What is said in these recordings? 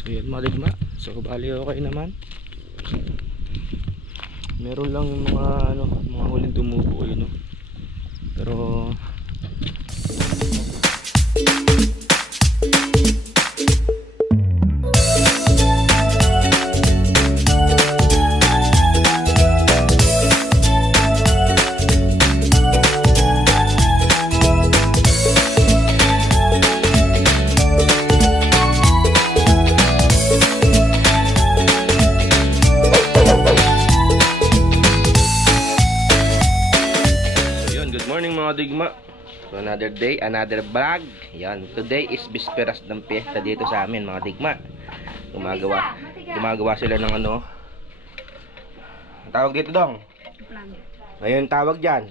So yun mga digma. So bali okay naman. Meron lang yung mga ano, mga huling tumubo yun, no? Pero digma. So another day, another vlog. Yan, today is bisperas ng piyesta dito sa amin mga digma. Gumagawa sila ng ano. Ang tawag dito dong? Ayun tawag diyan.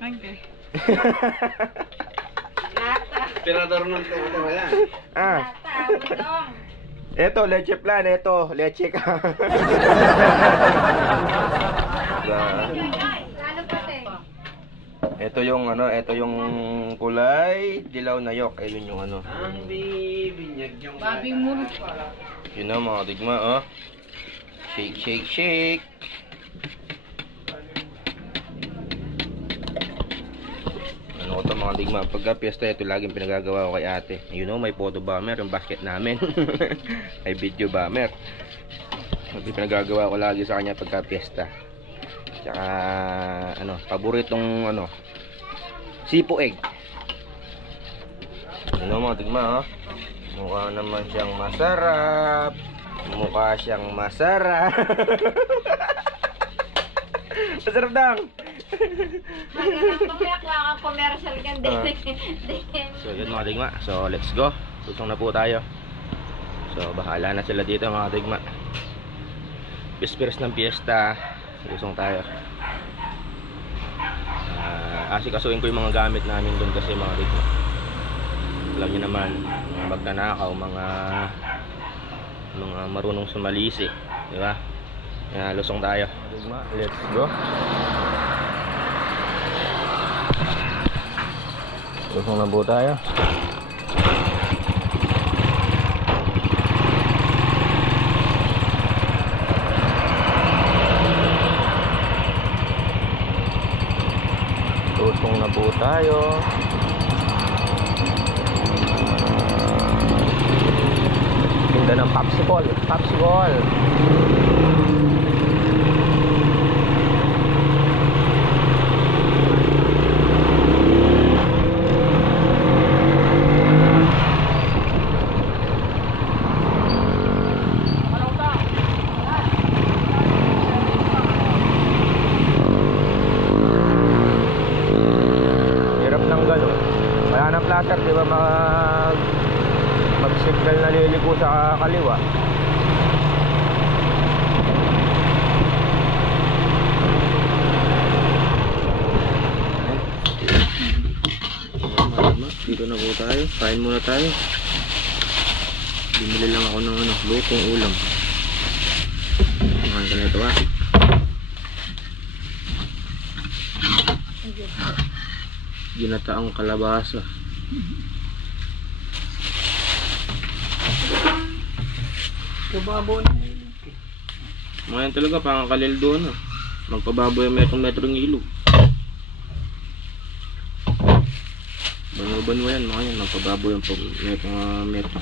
Okay. Pinador ng tuwa wala. Eto leche plan, eto leche ka. Ito yung ano, ito yung kulay dilaw na yok. Ayun yung ano. Ang bibinyag yung Babi mo. Yun na mga digma, oh. Shake, shake, shake. Ano ko to mga digma, pagka piyesta ito laging pinagagawa ko kay ate. You know, may photo bomber yung basket namin. May video bomber. Ito pinagagawa ko lagi sa kanya pagka piyesta. Tsaka ano, paboritong ano, sipo egg. Ano mga tigma, oh. Mukha naman siyang masarap. Mukha siyang masarap. Masarap dang. Commercial ka din. So yun mga tigma, so let's go. Susong na po tayo. So bahala na sila dito mga tigma. Bisperas ng piyesta. Lusong tayo. Asikasuin ko yung mga gamit namin doon kasi mga digma. Alam nyo naman, mga magnanakaw, mga marunong sumalisi, di ba? Lusong tayo. Digma, let's go. Lusong na po tayo. Lusong na po tayo. Tinda ng popsicle. Popsicle. Platter, di ba mag-signal na liliko sa kaliwa. Dito na po tayo, kain muna tayo. Bumili lang ako ng ano, lutong ulam. Kumain ka na ito ha. Ginataang kalabasa. Kababaw na Ngayon talaga pangakalil doon, ah. Magpababoy ang metrong ilog. Banwa yan mga yan. Magpababoy ang metro.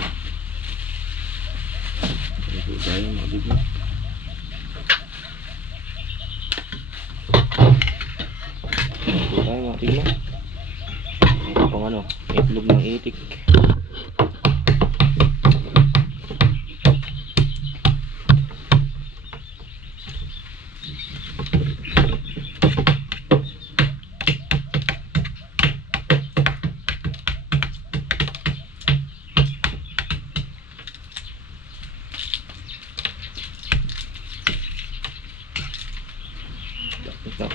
Ano po tayo mga digma. Ano po tayo mga digma. Ito pang ano, itlog ng itik.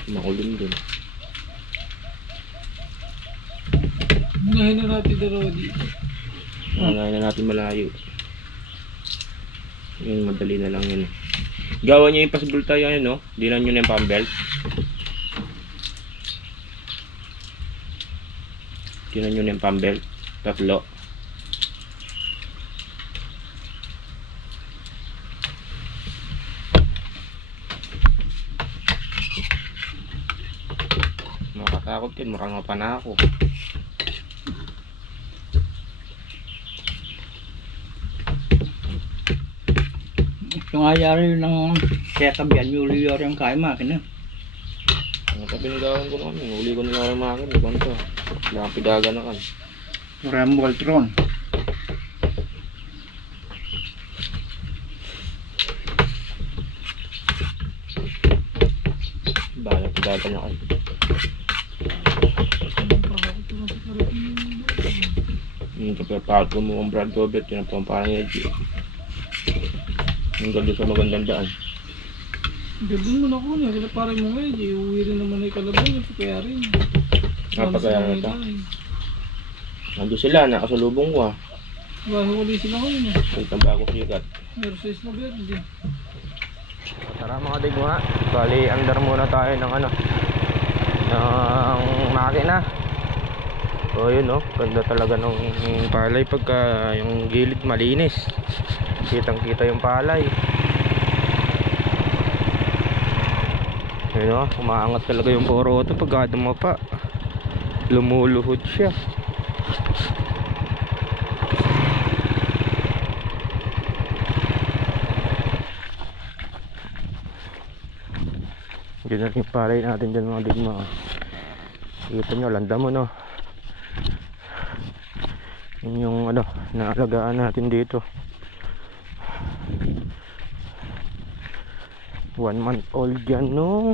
Makulim din. Ngayon na natin dalawa dito. Ngayon na natin malayo. Yun, madali na lang yun. Gawa nyo yung possible tayo yun, no? Dinan nyo na yung pambelt. Dinan nyo na yung pambelt. Tatlo. Takot yun, mukhang mapanako. Yung ayari ng setup yan, yung liyor yung kaya makina. Ang kapinigawan ko naman, huli ko nila ang makin. Ibang to, wala kang pidaga na kan. Ram Voltron. Bahala pidaga na kan. Kapag mo ang Brad Robert, yun ang pamparan niya G. Yung ganda sa magandang daan. Gandun mo na ko niya, sila parang mo ngayon, iuwi rin naman ay kalaban, kaya rin. Napagaya na ito. Nandun sila, nakasalubong ko ah. Bago ulit sila ko yun eh. Ay, tambako sikat. Meron size na verde. Tara mga digma, bali andar muna tayo ng ano, ng makina. So yun no, ganda talaga ng palay pagka yung gilid malinis. Kitang kita yung palay. Yun no, umaangat talaga yung poroto pagka dumapa. Lumuluhod siya. Ganyan yung palay natin dyan mga digma. Kita nyo, landa mo no. Yun yung ano, naalagaan natin dito. 1 month old yan no.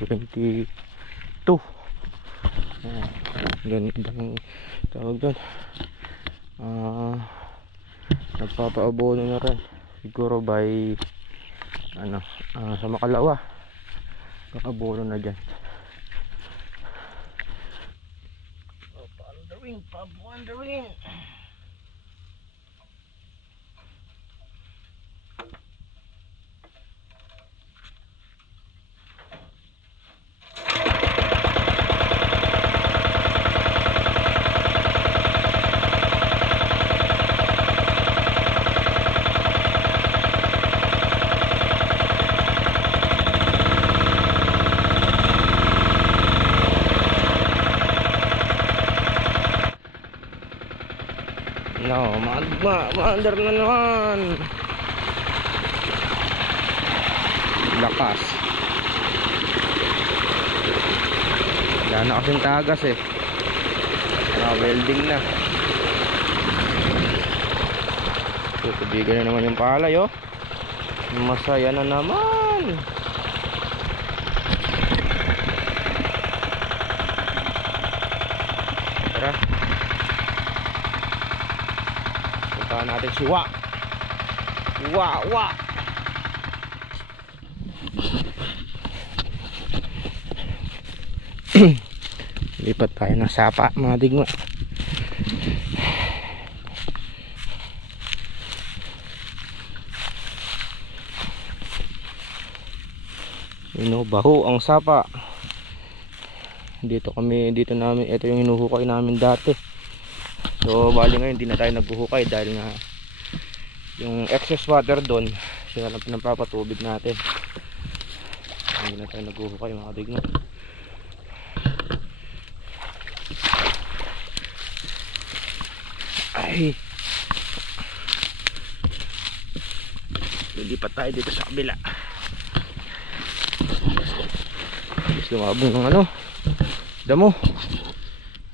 22. Ganitang tawag doon. Nagpapaabono na rin. Siguro by ano, sa Makalawa. Kakabono na dyan. Wondering. No, maandar na naman. Lakas. Wala na kasing tagas eh. Welding na. Tutubigan na naman yung palay oh. Masaya na naman. Tara. Puntahan natin si Wa. Wa. Lipat tayo ng sapa mga digma. Baho ang sapa. Dito namin, ito yung hinuhukay namin dati. So bali ngayon hindi na tayo naghuhukay dahil nga yung excess water doon sila lang pinapapatubig natin. Hindi na tayo naghuhukay mga digma. Ay, lilipat tayo dito sa kabila. Gusto lumabong ng ano, damo.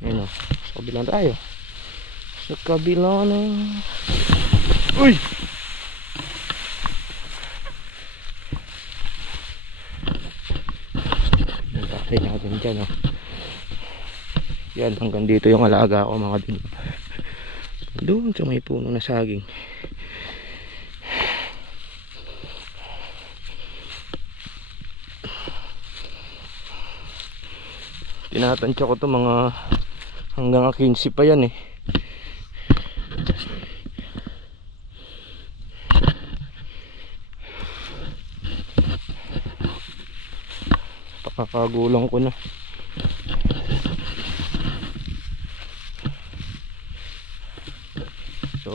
Ayun o, sa kabila tayo. Sa kabila na. Uy! Tatay natin dyan o. Yan, hanggang dito yung alaga ko mga din. Doon sa may puno na saging. Tinatansya ko to mga hanggang 15 pa yan eh. Pakakagulang ko na. So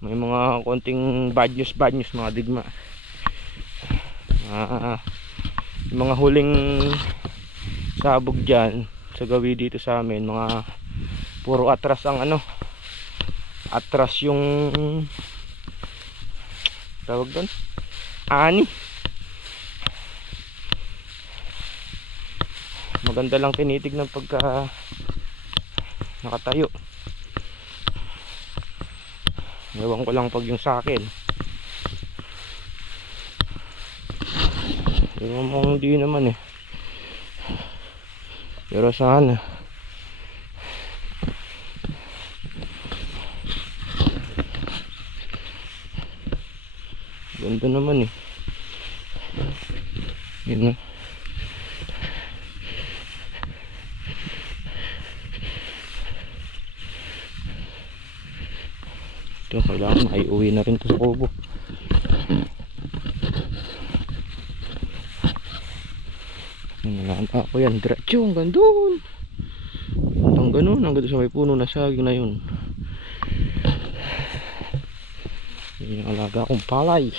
may mga konting bad news mga digma. Yung mga huling sabog dyan sa gawi dito sa amin. Mga puro atras ang ano, atras yung tawag doon, ani. Maganda lang tinitignan pagka nakatayo. Ewan ko lang pag yung sa akin. Ewan mo, hindi naman eh. Pero sana ganda naman eh. Yun na. Ito, kailangan maiuwi na rin to sa kubo. Nalanta ako yan, diretso hanggang doon. Hanggang ganun, hanggang sa may puno na saging na yun. Yun yung alaga akong palay.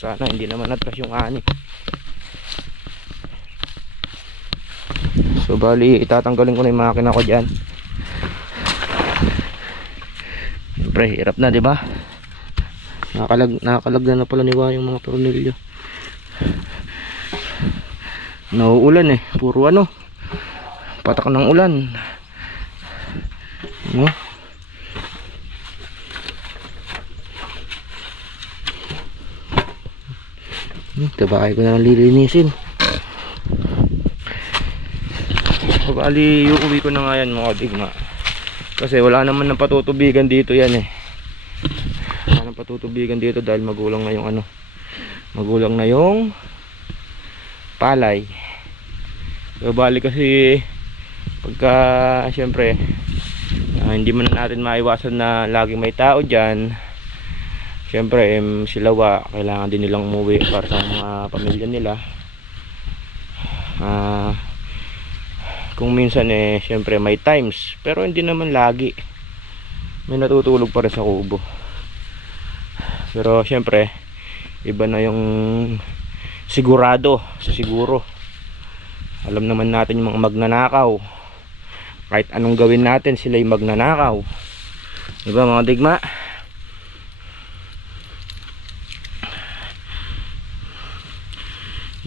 Sana hindi naman atras yung ani. So bali, itatanggalin ko na yung makina ko dyan. Siyempre, hirap na, diba? Nakakalagdan na pala niwa yung mga tornilyo. Nauulan eh, puro ano, patak ng ulan. No? Tabakay ko na lang lilinisin. Bali, uuwi ko na nga yan mga digma. Kasi wala naman ng patutubigan dito yan eh. Wala nang patutubigan dito dahil magulang na yung ano, magulang na yung palay. So bali kasi pagka syempre hindi man natin maiwasan na laging may tao dyan. Syempre sila kailangan din nilang umuwi para sa mga pamilya nila. Kung minsan syempre may times, pero hindi naman lagi. May natutulog pa rin sa kubo. Pero syempre iba na yung sigurado sa siguro. Alam naman natin yung mga magnanakaw. Kahit anong gawin natin, sila'y magnanakaw. Diba mga digma?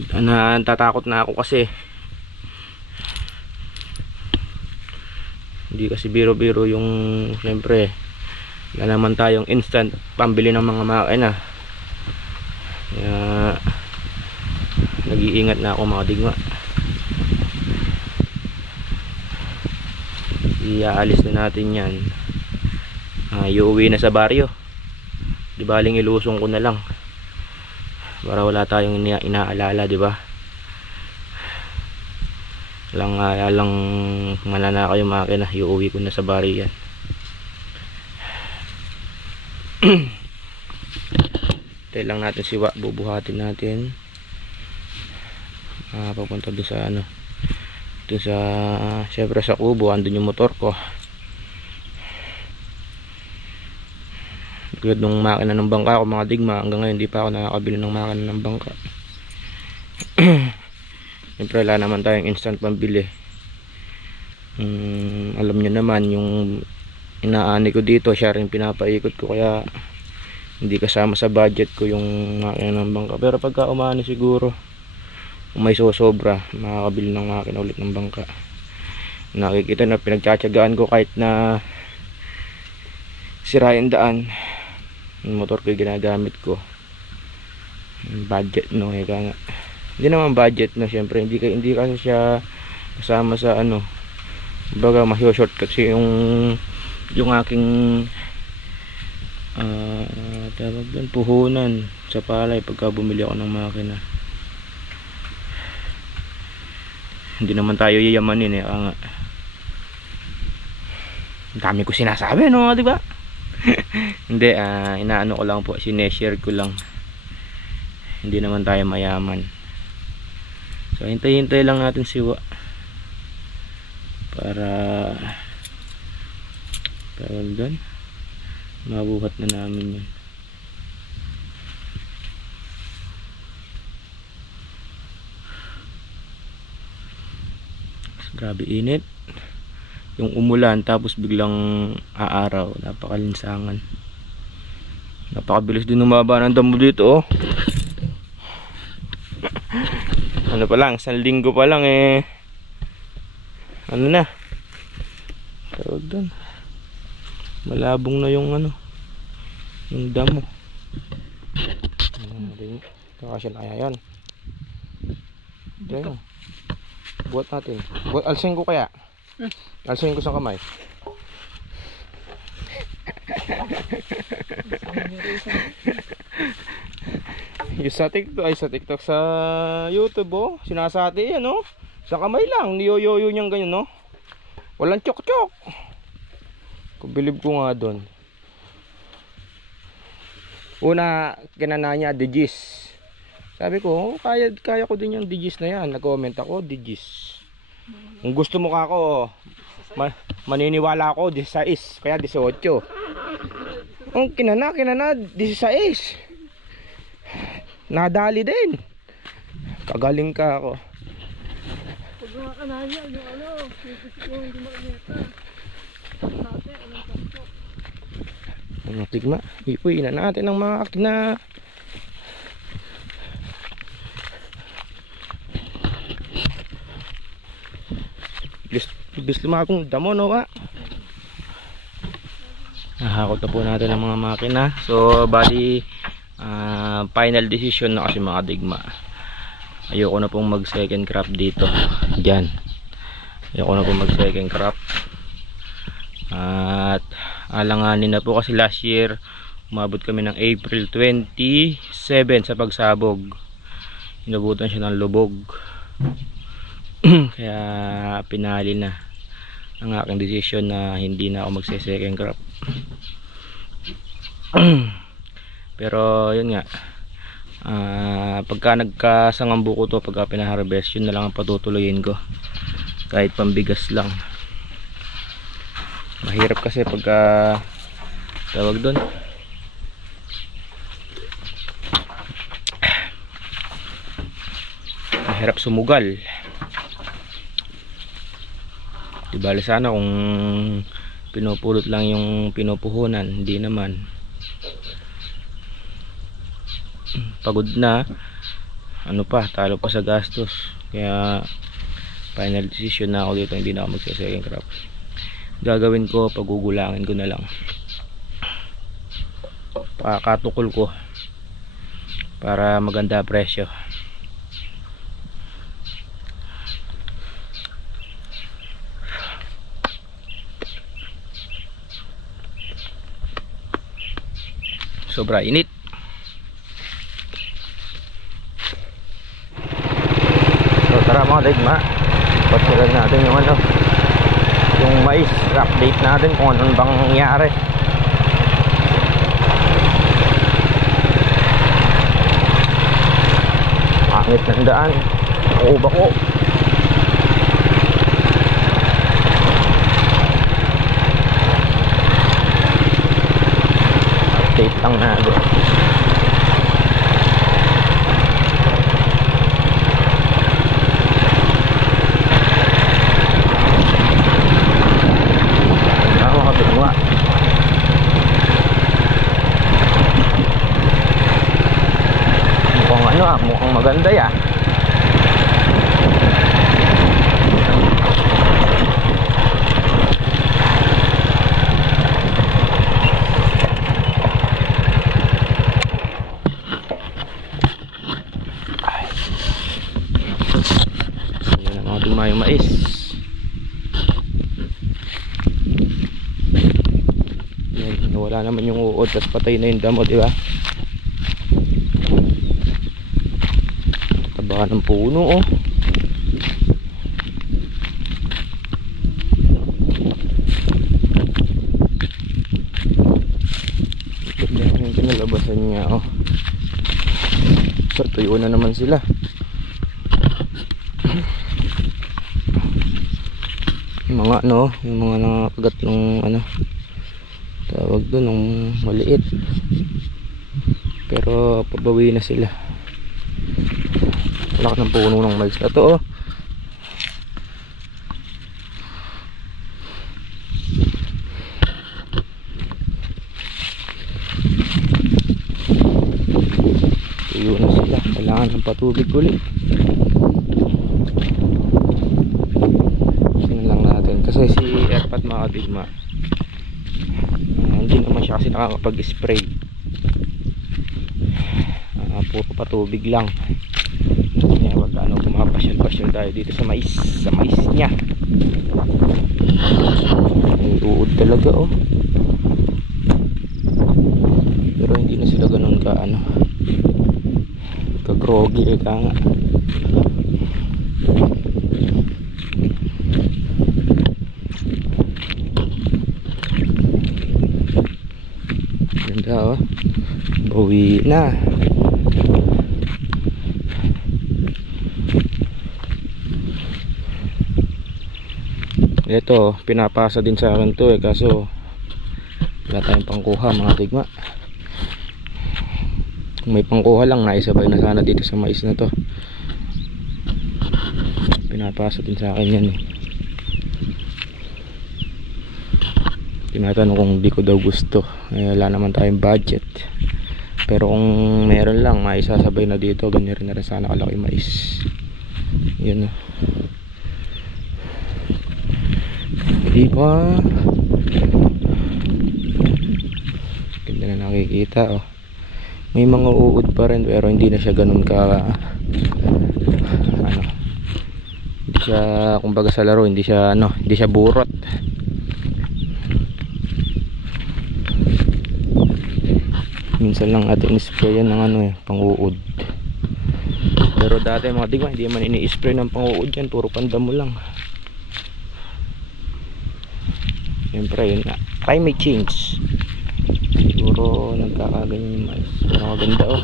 Natatakot na ako kasi hindi kasi biro-biro yung syempre wala naman tayong instant pambili ng mga makina. Kaya nag-iingat na ako mga digma. Iaalis na natin yan. Iuwi na sa baryo. Di baling ilusong ko na lang para wala tayong inaalala, di ba? Lang mananakaw yung makina, iuwi ko na sa baryo yan. Tayo lang natin siwa, bubuhatin natin. Papunta doon sa ano, doon sa syempre sa kubo, andun yung motor ko. Tulad nung makina ng bangka ko mga digma, hanggang ngayon hindi pa ako nakakabili ng makina ng bangka. Siyempre wala naman tayong instant pambili. Alam nyo naman yung inaani ko dito, siya rin pinapaikot ko, kaya hindi kasama sa budget ko yung makina ng bangka. Pero pagka umani siguro, kung may sosobra, makakabili ng makina ulit ng bangka. Nakikita na pinagtsatsagaan ko kahit na sirain daan, yung motor ko yung ginagamit ko. Budget no, kaya hindi naman budget na, syempre hindi kasi siya kasama sa ano, baga mahyo-short kasi yung aking tawag doon, puhunan sa palay pagka bumili ako ng makina. Hindi naman tayo yayamanin eh, nga. Dami ko sinasabi no, di ba? Hindi, inaano ko lang po, sineshare ko lang. Hindi naman tayo mayaman. So hintay-hintay lang natin siwa para tawag doon, mabuhat na namin yun. Grabe init. Yung umulan tapos biglang aaraw. Napakalinsangan. Napakabilis din umaba ng damo dito, oh. Ano pa lang, 1 linggo pa lang eh. Ano na? Tawag doon. Malabong na yung ano, yung damo. Kakasya na kaya yan. Ito. Buhat natin. Alsin ko kaya. Alsin ko sa kamay. Yung sa TikTok, ay sa TikTok, sa YouTube, oh. Sinasati yan, oh. Sa kamay lang, niyoyoyo niyang ganyan, oh. Walang chok-chok. Kubilib ko nga doon. Una, kinana niya, digis. Sabi ko, kaya ko din yung digis na yan. Nag-comment ako, digis. Kung gusto mo ka ako, maniniwala ako, 16, kaya 18. Ang kinana, 16. Nadali din. Kagaling ka ako. Pag mga kananya, yung ano, yung hindi makameta. Dati, anong kanto? Ano, tigma, ipuin na natin ang mga akna. Bis lumabong damo, no, wa? Nahakot na po natin ang mga makina. So, bali, final decision na kasi mga digma. Ayoko na pong mag second crop dito. Diyan. Ayoko na pong mag second crop. At alanganin na po kasi last year umabot kami ng April 27 sa pagsabog. Inabutan siya ng lubog. Kaya pinali na ang aking decision na hindi na ako magse second crop. Pero yun nga, pagka nagkasangang buko to, pagka pinaharvest, yun na lang ang patutuloyin ko kahit pambigas lang. Mahirap kasi pagka tawag doon, mahirap sumugal. Dibali sana kung pinupulot lang yung pinupuhunan, hindi naman. Pagod na, ano pa, talo pa sa gastos. Kaya final decision na ako dito, hindi na ako magsa-second crop. Gagawin ko, pagugulangin ko na lang, pakatukol ko para maganda presyo. Sobra init. So tara mga digma, pasilan natin yung ano, yung mais. Update natin kung anong bang nangyari. Pangit ng daan, uba ko. Update lang natin. Mukhang maganda ya. Ayan ang mga dumayong mais. Ayan, wala naman yung uod at patay na yung damo, di ba? Taba ng puno, oh. Tignan yung kinalabasan niya, oh. Tuyo na naman sila. Yung mga ano, yung mga nakagat ng ano, tawag doon, ng maliit. Pero pabawi na sila. Laki ng puno ng mais na to, oh. kailangan ng patubig ulit. Yun lang natin kasi si Airpat mga kadigma, hindi naman siya kasi nakakapag-spray, puro patubig lang. Kaya wag ano, pumapasyal-pasyal tayo dito sa mais niya. May uod talaga oh, pero hindi na sila ganun ka ano, ka-groggy ka nga. Ganda oh, bawi na. Ito, pinapasa din sa akin to kaso wala tayong pangkuha mga tigma. Kung may pangkuha lang, naisabay na sana dito sa mais na to. Pinapasa din sa akin yan Tinatanong kung di ko daw gusto, wala naman tayong budget. Pero kung meron lang, maisasabay na dito. Ganyan rin na rin sana kalaki mais. Yun di ba? Ganda na nakikita oh. May mga uod pa rin pero hindi na siya ganun ka ano, hindi siya kumbaga sa laro, hindi siya ano, hindi siya burot. Minsan lang natin i-sprayan ng ano pang-uod. Pero dati mga digma, hindi man ini-spray ng pang-uod yan, puro pandamo lang. Siyempre yun nga, climate change, siguro nagkakaganyan yung mais. Pero maganda oh,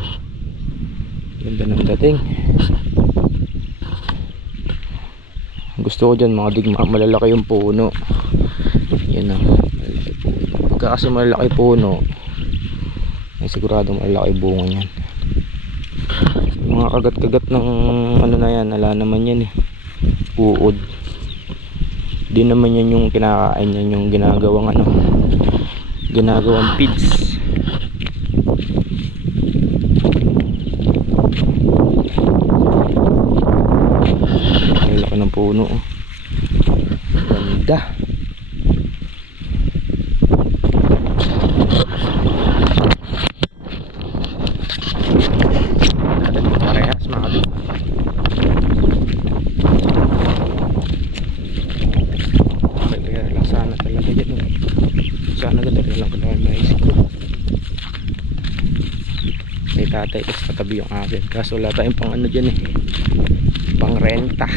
ganda ng dating. Gusto ko dyan mga digma, malalaki yung puno. Yan na, malalaki puno. Pagka kasi malalaki puno, ay sigurado malalaki bunga yan. Mga kagat-kagat ng ano na yan, ala naman yan uod. Di naman yan yung kinakain yan, yung ginagawang ano, ginagawang feeds. Ay laki ng puno oh. Ganda. Natin mo parehas mga kapit. Sana talaga dyan sana ganda lang ko naman mais ko kay tatay, tapos katabi yung akin, kaso wala tayong pang ano dyan pang renta.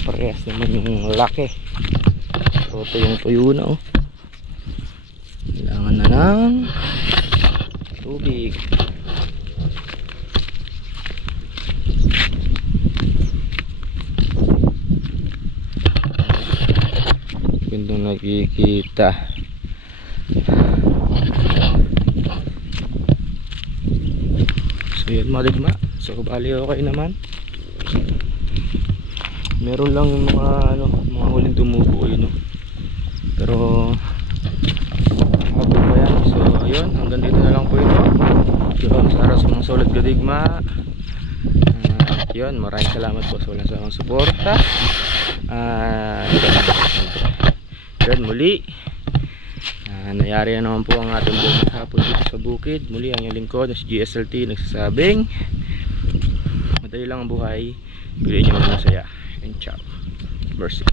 Parehas naman yung laki. So ito yung tuyo na oh. Kailangan na ng tubig. Gandang nakikita. So yun mga digma, so bali okay naman. Meron lang yung mga ano, mga huling tumubo yun oh. Pero ako ba yan? So ayun, hanggang dito na lang po ito. Yun, para sa mga solid kadigma. Yun, maraming salamat po sa walang samang suporta. Yun, muli nangyari na naman po ang ating buong hapon dito sa bukid. Muli ang yung lingkod na si GSLT nagsasabing madali lang ang buhay, piliin nyo magmasaya. And ciao. Mercy.